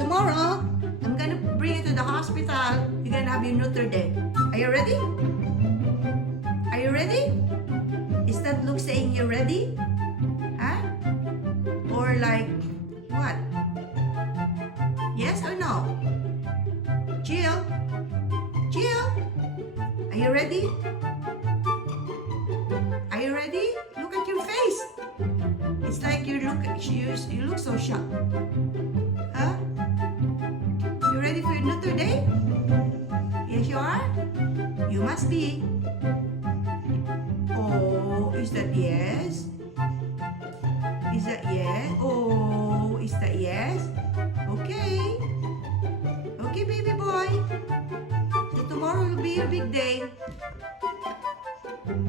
tomorrow, I'm gonna bring you to the hospital. You're gonna have your neuter day. Are you ready? Are you ready? Is that look saying you're ready? Huh? Or like, what? Yes or no? Jill? Jill? Are you ready? Are you ready? Look at your face. It's like you look so shocked. Huh? You ready for your neuter day? Yes, you are? You must be. Oh, is that yes? Is that yes? Oh, is that yes? Okay. Okay, baby boy. So tomorrow will be your big day.